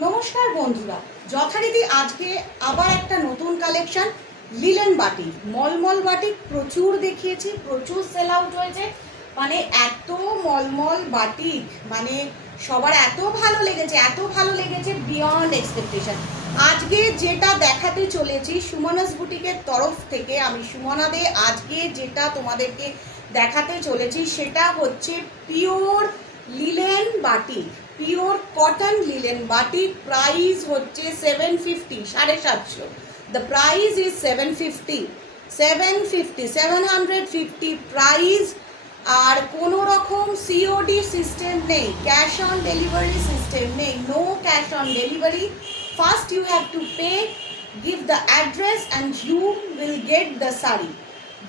নমস্কার বন্ধুরা, যথারীতি আজকে আবার একটা নতুন কালেকশন লিলেন বাটিক, মলমল বাটিক প্রচুর দেখিয়েছি, প্রচুর সেল আউট হয়েছে। মানে এত মলমল বাটিক, মানে সবার এত ভালো লেগেছে বিয়ন্ড এক্সপেকটেশন। আজকে যেটা দেখাতে চলেছি সুমনাস বুটিকের তরফ থেকে, আমি সুমনা দে আজকে যেটা তোমাদেরকে দেখাতে চলেছি সেটা হচ্ছে pure linen batik, pure cotton linen batik. Price হচ্ছে 750, 750। The price is 750 price. আর কোনো রকম সিওডি সিস্টেম নেই, ক্যাশ অন ডেলিভারি সিস্টেম নেই, no cash on delivery. First you have to pay, give the address and you will get the sari.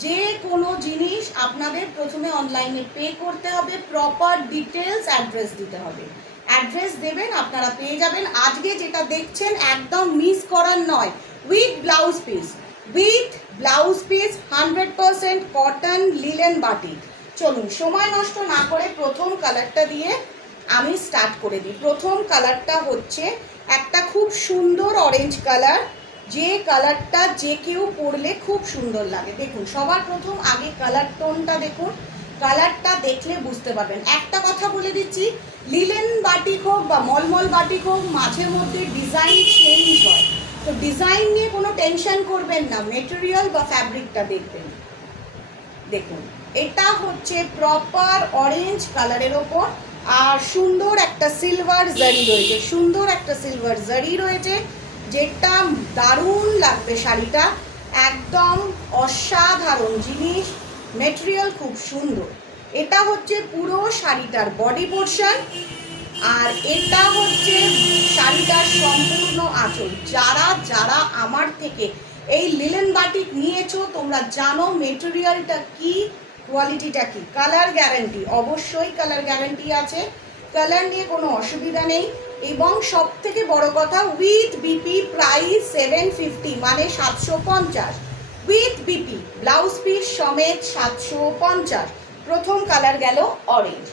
যে কোনো জিনিস আপনাদের প্রথমে অনলাইনে পে করতে হবে, প্রপার ডিটেলস অ্যাড্রেস দিতে হবে, অ্যাড্রেস দেবেন, আপনারা পেয়ে যাবেন। আজকে যেটা দেখছেন একদম মিস করার নয়, with blouse piece, 100% cotton linen batik. চলুন সময় নষ্ট না করে প্রথম কালারটা দিয়ে আমি স্টার্ট করে দিই। প্রথম কালারটা হচ্ছে একটা খুব সুন্দর অরেঞ্জ কালার, যে কালারটা যে কেউ পরলে খুব সুন্দর লাগে। দেখুন সবার প্রথম আগে কালার টোনটা দেখুন, কালারটা দেখলে বুঝতে পারবেন। একটা কথা বলে দিচ্ছি, লিলেন বাটিক হোক বা মলমল বাটিক হোক, মাঝে মধ্যে ডিজাইন চেঞ্জ হয়, তো ডিজাইন নিয়ে কোনো টেনশন করবেন না, মেটেরিয়াল বা ফ্যাব্রিকটা দেখবেন। দেখুন এটা হচ্ছে প্রপার অরেঞ্জ কালারের ওপর, আর সুন্দর একটা সিলভার জারি রয়েছে, যেটা দারুণ লাগবে শাড়িটা, একদম অসাধারণ জিনিস, মেটেরিয়াল খুব সুন্দর। এটা হচ্ছে পুরো শাড়িটার বডি পোর্শন, আর এটা হচ্ছে শাড়িটার সম্পূর্ণ আঁচল। যারা যারা আমার থেকে এই লিলেন বাটিক নিয়েছো তোমরা জানো মেটেরিয়ালটা কি, কোয়ালিটিটা কি। কালার গ্যারান্টি, অবশ্যই কালার গ্যারান্টি আছে, কালার নিয়ে কোনো অসুবিধা নেই। এবং সব থেকে বড় কথা, উইথ বিপি প্রাইস 750, মানে 750, উইথ বিপি ব্লাউজ পিস সমেত 750। প্রথম কালার গেল অরেঞ্জ।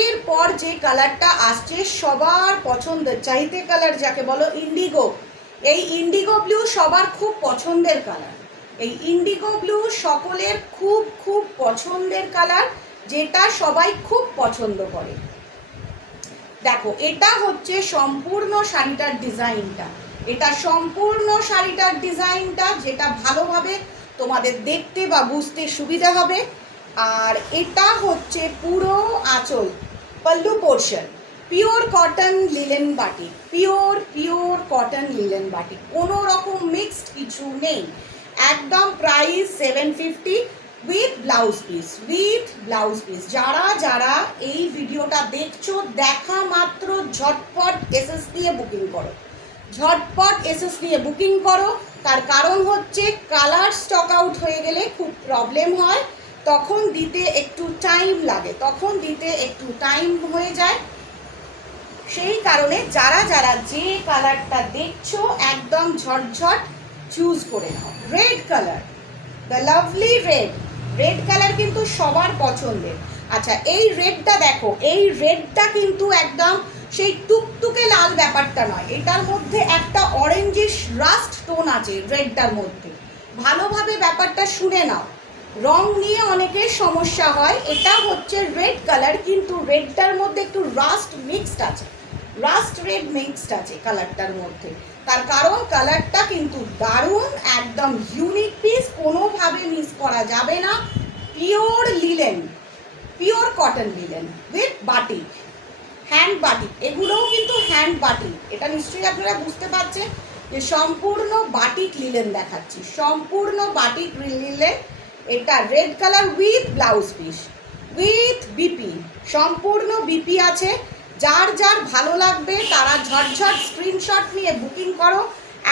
এরপর যে কালারটা আসছে সবার পছন্দের, চাইতে কালার যাকে বলো, ইন্ডিগো। এই ইন্ডিগো ব্লু সবার খুব পছন্দের কালার, এই ইন্ডিগো ব্লু সকলের খুব খুব পছন্দের কালার, যেটা সবাই খুব পছন্দ করে। দেখো এটা হচ্ছে সম্পূর্ণ শাড়িটার ডিজাইনটা, এটা সম্পূর্ণ শাড়িটার ডিজাইনটা, যেটা ভালোভাবে তোমাদের দেখতে বা বুঝতে সুবিধা হবে। আর এটা হচ্ছে পুরো আঁচল, pallu portion, pure cotton linen batik, pure cotton linen batik, কোনো রকম মিক্সড কিছু নেই। একদম প্রাইস 750 উইথ ব্লাউজ পিস। যারা যারা এই ভিডিওটা দেখছো, দেখা মাত্র ঝটপট এসএস দিয়ে বুকিং করো, তার কারণ হচ্ছে কালার স্টক আউট হয়ে গেলে খুব প্রবলেম হয়, তখন দিতে একটু টাইম লাগে, হয়ে যায়। সেই কারণে যারা যারা যে কালারটা দেখছো একদম ঝটঝট চুজ করে নাও। Red colour, the lovely red colour কিন্তু সবার পছন্দের। আচ্ছা এই রেডটা দেখো, এই রেডটা কিন্তু একদম সেই টুকটুকে লাল ব্যাপারটা নয়, এটার মধ্যে একটা অরেঞ্জিশ রাস্ট টোন আছে রেডটার মধ্যে। ভালোভাবে ব্যাপারটা শুনে নাও, রং নিয়ে অনেকের সমস্যা হয়। এটা হচ্ছে রেড কালার, কিন্তু রেডটার মধ্যে একটু রাস্ট রেড মিক্সড আছে কালারটার মধ্যে। তার কারণ কালারটা কিন্তু দারুণ, একদম ইউনিক পিস, কোনোভাবে মিস করা যাবে না। Pure cotton linen with batik, hand batik, এগুলোও কিন্তু হ্যান্ড বাটিক। এটা নিশ্চয়ই আপনারা বুঝতে পারছেন যে সম্পূর্ণ বাটিক লিলেন দেখাচ্ছি, সম্পূর্ণ বাটিক লিলেন। এটা red colour with blouse piece, with BP, সম্পূর্ণ বিপি আছে। যার যার ভালো লাগবে তারা ঝটঝট স্ক্রিনশট নিয়ে বুকিং করো,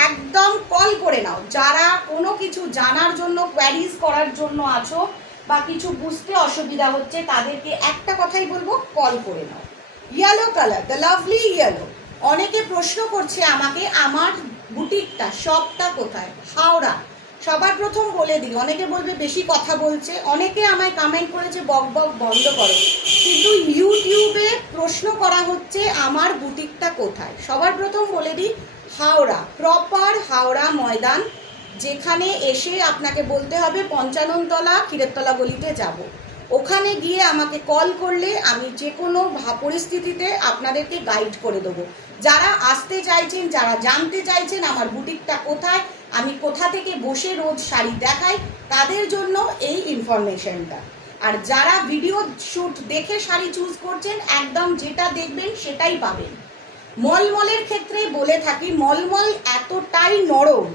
একদম কল করে নাও। যারা কোনো কিছু জানার জন্য, কোয়ারিজ করার জন্য আছো বা কিছু বুঝতে অসুবিধা হচ্ছে, তাদেরকে একটা কথাই বলবো, কল করে নাও। Yellow colour, the lovely yellow. অনেকে প্রশ্ন করছে আমাকে, আমার বুটিকটা, শপটা কোথায়? সবার প্রথম বলে দিই, অনেকে বলবে বেশি কথা বলছে, অনেকে আমায় কমেন্ট করেছে বক বক বন্ধ করো, কিন্তু ইউটিউবে প্রশ্ন করা হচ্ছে আমার বুটিকটা কোথায়। সবার প্রথম বলে দিই, হাওড়া, প্রপার হাওড়া ময়দান, যেখানে এসে আপনাকে বলতে হবে 55 তলা ক্ষীরেরতলা গলিতে যাব। ওখানে গিয়ে আমাকে কল করলে আমি যে কোনো পরিস্থিতিতে আপনাদেরকে গাইড করে দেবো। যারা আসতে চাইছেন, যারা জানতে চাইছেন আমার বুটিকটা কোথায়, আমি কোথা থেকে বসে রোজ শাড়ি দেখাই, তাদের জন্য এই ইনফরমেশনটা। আর যারা ভিডিও শ্যুট দেখে শাড়ি চুজ করছেন, একদম যেটা দেখবেন সেটাই পাবেন। মলমলের ক্ষেত্রে বলে থাকি, মলমল এতটাই নরম,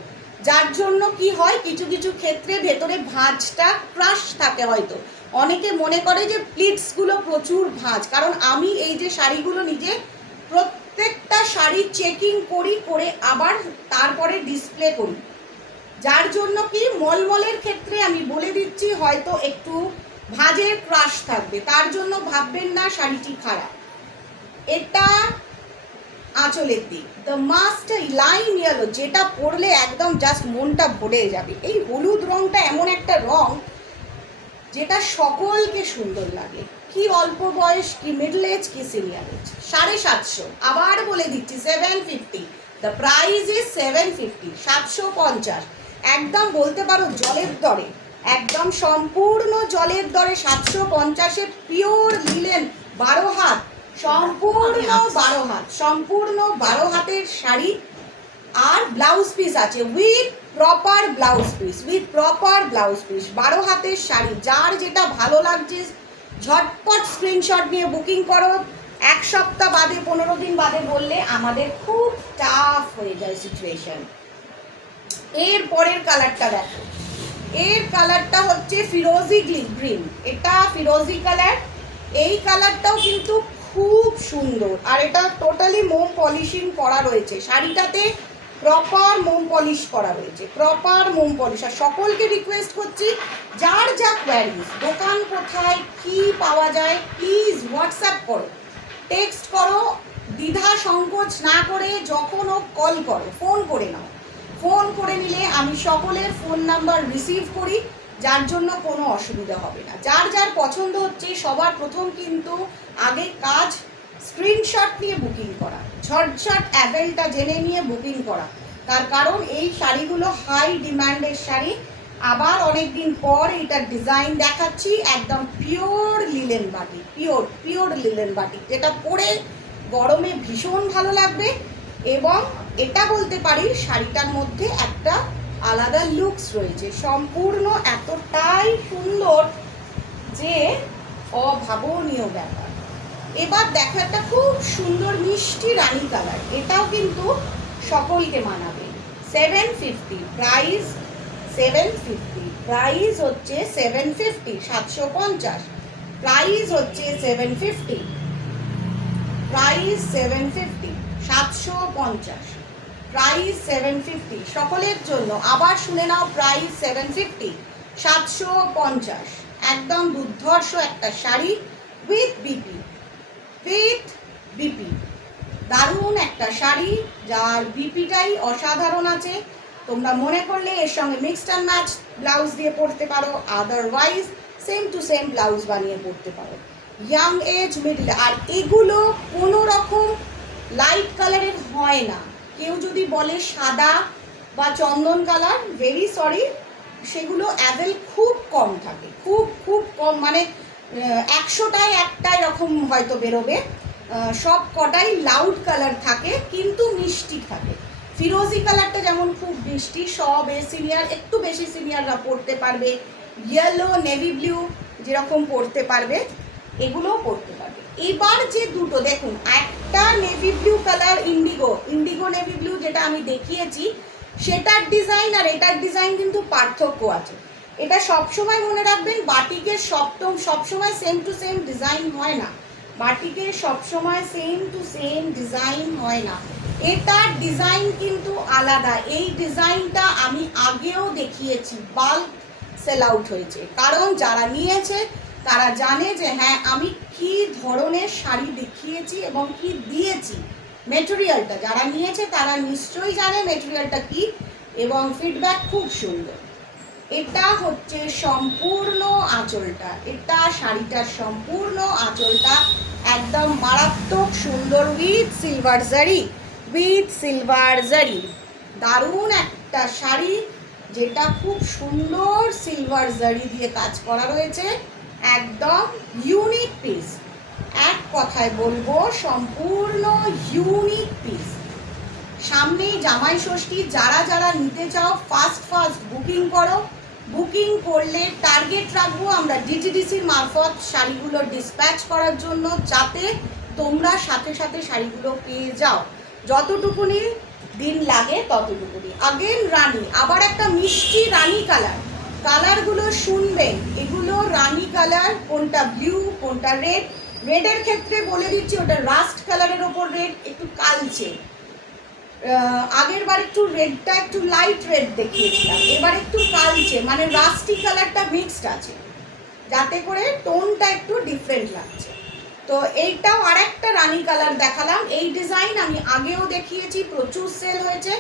যার জন্য কি হয়, কিছু কিছু ক্ষেত্রে ভেতরে ভাঁজটা ক্রাশ থাকে। হয়তো অনেকে মনে করে যে প্লিটসগুলো প্রচুর ভাঁজ, কারণ আমি এই যে শাড়িগুলো নিজে প্রত্যেকটা শাড়ি চেকিং করি, করে আবার তারপরে ডিসপ্লে করি, যার জন্য কি মলমলের ক্ষেত্রে আমি বলে দিচ্ছি হয়তো একটু ভাঁজের ক্রাশ থাকবে, তার জন্য ভাববেন না শাড়িটি খারাপ। এটা আঁচলের দিক, দ্য মাস্ট লাইন ইয়েলো, যেটা পরলে একদম জাস্ট মনটা ভরে যাবে। এই হলুদ রঙটা এমন একটা রং যেটা সকলকে সুন্দর লাগে, কি অল্প বয়স, কি মিডল এজ, কি সিনিয়র এজ। 750, আবার বলে দিচ্ছি 750, দ্য প্রাইস ইজ 750, 750, একদম বলতে পারো জলের দরে, একদম সম্পূর্ণ জলের দরে 750-এ পিওর লিলেন 12 হাত, সম্পূর্ণ 12 হাত, সম্পূর্ণ 12 হাতের শাড়ি। আর ব্লাউজ পিস আছে with proper blouse piece, with proper blouse piece, 12 হাতের শাড়ি। যার যেটা ভালো লাগছে ঝটপট স্ক্রিনশট নিয়ে বুকিং করো। 1 সপ্তাহ বাদে, 15 দিন বাদে বললে আমাদের খুব টাফ হয়ে যায় সিচুয়েশন। এর পরের কালারটা দেখো, এর কালারটা হচ্ছে ফিরোজি গ্রিন, এটা ফিরোজি কালার। এই কালারটাও কিন্তু খুব সুন্দর, আর এটা টোটালি মোম পলিশিং করা রয়েছে শাড়িটাতে, প্রপার মোম পলিশ করা রয়েছে, প্রপার মোম পলিশ। আর সকলকে রিকোয়েস্ট করছি, যার যা কোয়ারিজ, দোকান কোথায়, কি পাওয়া যায়, প্লিজ হোয়াটসঅ্যাপ করো, টেক্সট করো, দ্বিধা সংকোচ না করে যখন ও কল করো, ফোন করে নাও। ফোন করে নিলে আমি সকলের ফোন নাম্বার রিসিভ করি, যার জন্য কোনো অসুবিধা হবে না। যার যার পছন্দ হচ্ছে সবার প্রথম কিন্তু আগে কাজ স্ক্রিনশট নিয়ে বুকিং করা, ঝটঝট অ্যাভেলটা জেনে নিয়ে বুকিং করা। তার কারণ এই শাড়িগুলো হাই ডিমান্ডের শাড়ি। আবার অনেক দিন পর এটার ডিজাইন দেখাচ্ছি, একদম pure linen batik, pure linen batik, যেটা পরে গরমে ভীষণ ভালো লাগবে। এবং এটা বলতে পারি শাড়িটার মধ্যে একটা আলাদা লুকস রয়েছে, সম্পূর্ণ এতটাই সুন্দর যে অভাবনীয় ব্যাপার। এবার দেখো একটা খুব সুন্দর মিষ্টি রানী কালার, এটাও কিন্তু সকলকে মানাবে। 750 প্রাইস, 750 প্রাইস হচ্ছে 750, 750 প্রাইস হচ্ছে 750, প্রাইস 750, 750 প্রাইস 750 সকলের জন্য। আবার শুনে নাও, প্রাইস 750, 750, একদম দুর্ধর্ষ একটা sari with BP, with BP, দারুণ একটা শাড়ি যার বিপিটাই অসাধারণ আছে। তোমরা মনে করলে এর সঙ্গে মিক্সড অ্যান্ড ম্যাচ ব্লাউজ দিয়ে পরতে পারো, otherwise same to same blouse বানিয়ে পরতে পারো। ইয়াং এজ, মিডল, আর এগুলো কোনো রকম লাইট কালারের হয় না। কেউ যদি বলে সাদা বা চন্দন কালার, ভেরি সরি, সেগুলো অ্যাভেল খুব কম থাকে, খুব খুব কম, মানে 100টায় একটা এরকম হয়তো বেরোবে। সব কটাই লাউড কালার থাকে কিন্তু মিষ্টি থাকে। ফিরোজি কালারটা যেমন খুব মিষ্টি, সব সিনিয়র, একটু বেশি সিনিয়ররা পরতে পারবে। ইয়েলো, নেভি ব্লু যেরকম পরতে পারবে, এগুলোও পরতে পারবে। এবার যে দুটো দেখুন, একটা navy blue colour, Indigo navy blue যেটা আমি দেখিয়েছি, সেটার ডিজাইন আর এটার ডিজাইন কিন্তু পার্থক্য আছে। এটা সবসময় মনে রাখবেন, বাটিকের সবসময় সেম টু সেম ডিজাইন হয় না, বাটিকের সবসময় সেম টু সেম ডিজাইন হয় না, এটার ডিজাইন কিন্তু আলাদা। এই ডিজাইনটা আমি আগেও দেখিয়েছি, বাল্ক সেল আউট হয়েছে, কারণ যারা নিয়েছে তারা জানে যে হ্যাঁ আমি কি ধরনের শাড়ি দেখিয়েছি এবং কি দিয়েছি। মেটেরিয়ালটা যারা নিয়েছে তারা নিশ্চয়ই জানে মেটেরিয়ালটা কি, এবং ফিডব্যাক খুব সুন্দর। এটা হচ্ছে সম্পূর্ণ আঁচলটা, এটা শাড়িটার সম্পূর্ণ আঁচলটা একদম মারাত্মক সুন্দর উইথ সিলভার জারি, দারুণ একটা শাড়ি যেটা খুব সুন্দর সিলভার জারি দিয়ে কাজ করা রয়েছে, একদম ইউনিক পিস। এক কথায় বলবো সম্পূর্ণ ইউনিক পিস। সামনেই জামাই ষষ্ঠী, যারা যারা নিতে চাও ফাস্ট বুকিং করো। বুকিং করলে টার্গেট রাখবো আমরা ডিটিডিসির মারফত শাড়িগুলো ডিসপ্যাচ করার জন্য, যাতে তোমরা সাথে সাথে শাড়িগুলো পেয়ে যাও। যতটুকুনি দিন লাগে ততটুকুনি। আগেন রানী, আবার একটা মিষ্টি রানী কালারগুলো শুনবেন, এগুলো রানী কালার, কোনটা ব্লু কোনটা রেড। রেডের ক্ষেত্রে বলে দিচ্ছি ওটা রাস্ট কালারের ওপর রেড, একটু কালচে। আগের বার একটু রেডটা একটু লাইট রেড দেখিয়েছিলাম, এবার একটু কালচে, মানে রাস্টি কালারটা মিক্সড আছে, যাতে করে টোনটা একটু ডিফারেন্ট লাগছে। তো এইটাও আর একটা রানী কালার দেখালাম। এই ডিজাইন আমি আগেও দেখিয়েছি, প্রচুর সেল হয়েছে।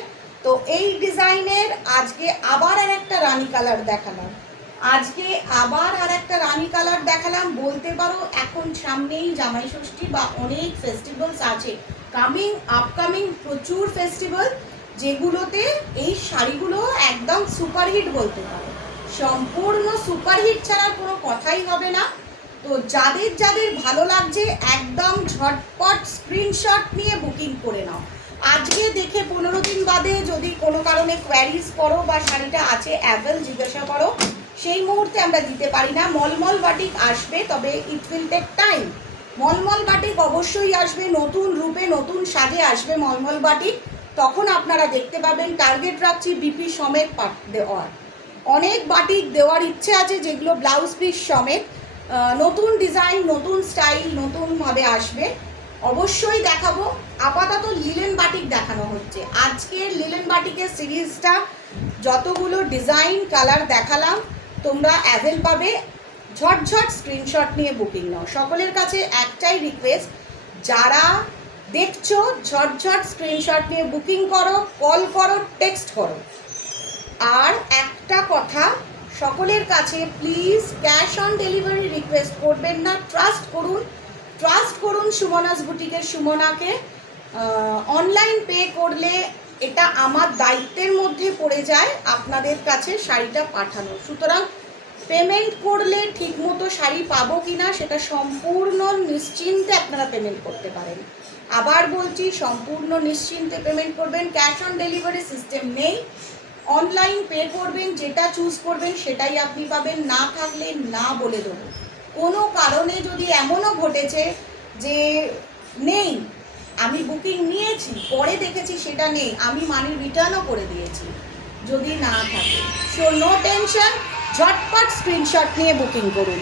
তো এই ডিজাইনের আজকে আবার আর একটা রানী কালার দেখালাম। বলতে পারো এখন সামনেই জামাই ষষ্ঠী বা অনেক ফেস্টিভ্যালস আছে, আপকামিং প্রচুর ফেস্টিভ্যাল, যেগুলোতে এই শাড়িগুলো একদম সুপারহিট বলতে পারো। সম্পূর্ণ সুপারহিট ছাড়া কোনো কথাই হবে না। তো যাদের যাদের ভালো লাগছে একদম ঝটপট স্ক্রিনশট নিয়ে বুকিং করে নাও। আজকে দেখে 15 দিন বাদে যদি কোনো কারণে কোয়ারিজ করো বা শাড়িটা আছে অ্যাভেল জিজ্ঞাসা করো, সেই মুহূর্তে আমরা দিতে পারি না। মলমল বাটিক আসবে, তবে ইট উইল টেক টাইম। মলমল বাটিক অবশ্যই আসবে, নতুন রূপে নতুন সাজে আসবে মলমল বাটিক, তখন আপনারা দেখতে পাবেন। টার্গেট রাখছি বিপি সমেত দেওয়ার, অনেক বাটিক দেওয়ার ইচ্ছে আছে যেগুলো ব্লাউজ পিস সমেত, নতুন ডিজাইন নতুন স্টাইল নতুনভাবে আসবে, অবশ্যই দেখাবো। আপাতত লিলেন বাটিক দেখানো হচ্ছে। আজকের লিলেন বাটিকের সিরিজটা যতগুলো ডিজাইন কালার দেখালাম তোমরা অ্যাভেল পাবে, ঝটঝট স্ক্রিনশট নিয়ে বুকিং নাও। সকলের কাছে একটাই রিকোয়েস্ট, যারা দেখছো ঝটঝট স্ক্রিনশট নিয়ে বুকিং করো, কল করো, টেক্সট করো। আর একটা কথা সকলের কাছে, please cash on delivery request করবেন না, ট্রাস্ট করুন সুমনাস বুটিকের সুমনাকে। অনলাইন পে করলে এটা আমার দায়িত্বের মধ্যে পড়ে যায় আপনাদের কাছে শাড়িটা পাঠানো, সুতরাং পেমেন্ট করলে ঠিকমতো শাড়ি পাবো কি না সেটা সম্পূর্ণ নিশ্চিন্তে আপনারা পেমেন্ট করতে পারেন। আবার বলছি, সম্পূর্ণ নিশ্চিন্তে পেমেন্ট করবেন, ক্যাশ অন ডেলিভারি সিস্টেম নেই। অনলাইন পে করবেন, যেটা চুজ করবেন সেটাই আপনি পাবেন, না থাকলে না বলে দেবো। কোনো কারণে যদি এমনও ঘটেছে যে নেই, আমি বুকিং নিয়েছি পরে দেখেছি সেটা নেই, আমি মানি রিটার্নও করে দিয়েছি যদি না থাকে। সো নো টেনশন, ঝটপট স্ক্রিনশট নিয়ে বুকিং করুন।